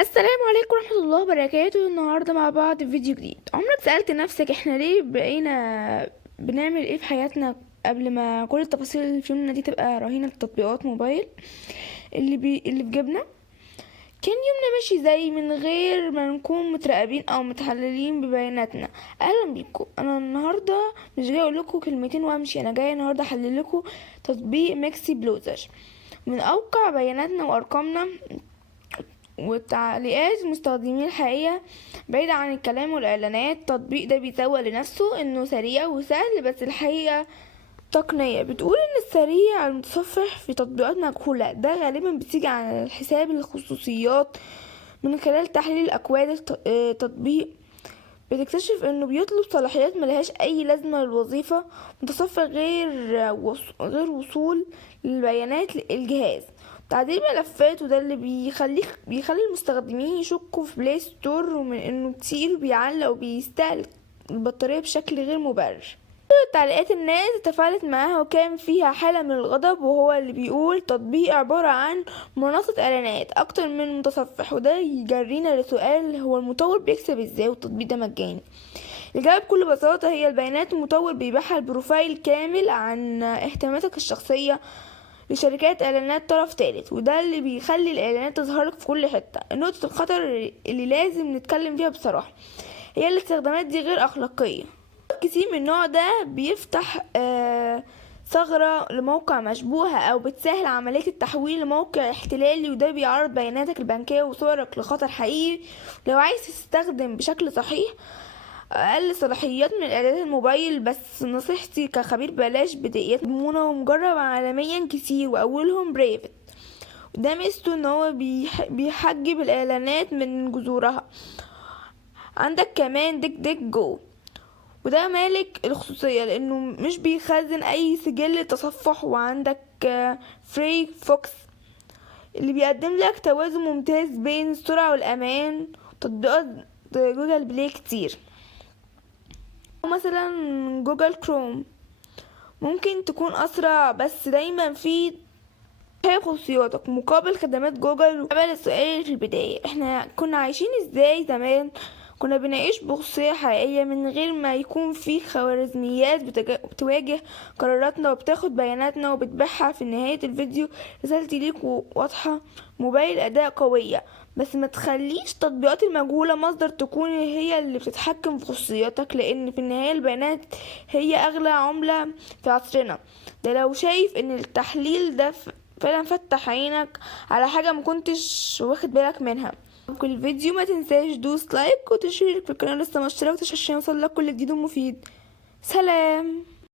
السلام عليكم ورحمة الله وبركاته. النهاردة مع بعض في فيديو جديد. عمرك سألت نفسك احنا ليه بقينا بنعمل ايه في حياتنا قبل ما كل التفاصيل اللي في يومنا دي تبقى رهينة تطبيقات موبايل اللي في جيبنا؟ كان يومنا ماشي زي من غير ما نكون متراقبين او متحللين ببياناتنا. اهلا بيكم. انا النهارده مش جاي اقول لكم كلمتين وامشي، انا جاي النهارده احلل لكم تطبيق ميكسي بلوزر من اوقع بياناتنا وارقامنا وتعليقات المستخدمين الحقيقية. بعيد عن الكلام والإعلانات، التطبيق ده بيسوق لنفسه إنه سريع وسهل، بس الحقيقة تقنية بتقول إن السريع المتصفح في تطبيقات مجهولة ده غالبا بتيجي على حساب الخصوصيات. من خلال تحليل الأكواد التطبيق بتكتشف إنه بيطلب صلاحيات ملهاش أي لازمة للوظيفة. متصفح غير وصول للبيانات الجهاز، تعديل ملفات، وده اللي بيخلي المستخدمين يشكوا في بلاي ستور ومن انه تقيل وبيعلق وبيستهلك البطارية بشكل غير مبرر. تعليقات الناس تفاعلت معاها وكان فيها حالة من الغضب، وهو اللي بيقول تطبيق عبارة عن منصة اعلانات اكتر من متصفح، وده يجرينا لسؤال: هو المطور بيكسب ازاي والتطبيق ده مجاني؟ الإجابة بكل بساطة هي البيانات. المطور بيبيعها البروفايل كامل عن اهتماماتك الشخصية لشركات اعلانات طرف ثالث، وده اللي بيخلي الاعلانات تظهرلك في كل حته. نقطه الخطر اللي لازم نتكلم فيها بصراحه هي الاستخدامات دي غير اخلاقيه. كتير من النوع ده بيفتح ثغرة لموقع مشبوهة أو بتسهل عملية التحويل لموقع احتلالي، وده بيعرض بياناتك البنكية وصورك لخطر حقيقي. لو عايز تستخدم بشكل صحيح اقل صلاحيات من اعدادات الموبايل، بس نصيحتي كخبير بلاش بدايات مضمونة ومجرب عالميا كتير، واولهم بريفت. وده ميزته ان هو بيحجب الاعلانات من جذورها. عندك كمان ديك جو، وده مالك الخصوصية لانه مش بيخزن اي سجل للتصفح. وعندك فري فوكس اللي بيقدم لك توازن ممتاز بين السرعة والامان. تطبيقات جوجل بلاي كتير، مثلا جوجل كروم ممكن تكون اسرع، بس دايما في خصوصياتك مقابل خدمات جوجل. قبل السؤال في البداية، احنا كنا عايشين ازاي زمان؟ كنا بنعيش بخصوصية حقيقية من غير ما يكون في خوارزميات بتواجه قراراتنا وبتاخد بياناتنا وبتبيعها. في نهاية الفيديو رسالتي ليك واضحة: موبايل أداة قوية، بس ما تخليش تطبيقات المجهولة مصدر تكون هي اللي بتتحكم في خصوصياتك، لأن في النهاية البيانات هي أغلى عملة في عصرنا ده. لو شايف ان التحليل ده فعلا فتح عينك على حاجة ما كنتش واخد بالك منها، كل الفيديو ما تنساش دوس لايك وتشترك في القناة لسه ما اشتركتش عشان يوصل لك كل جديد ومفيد. سلام.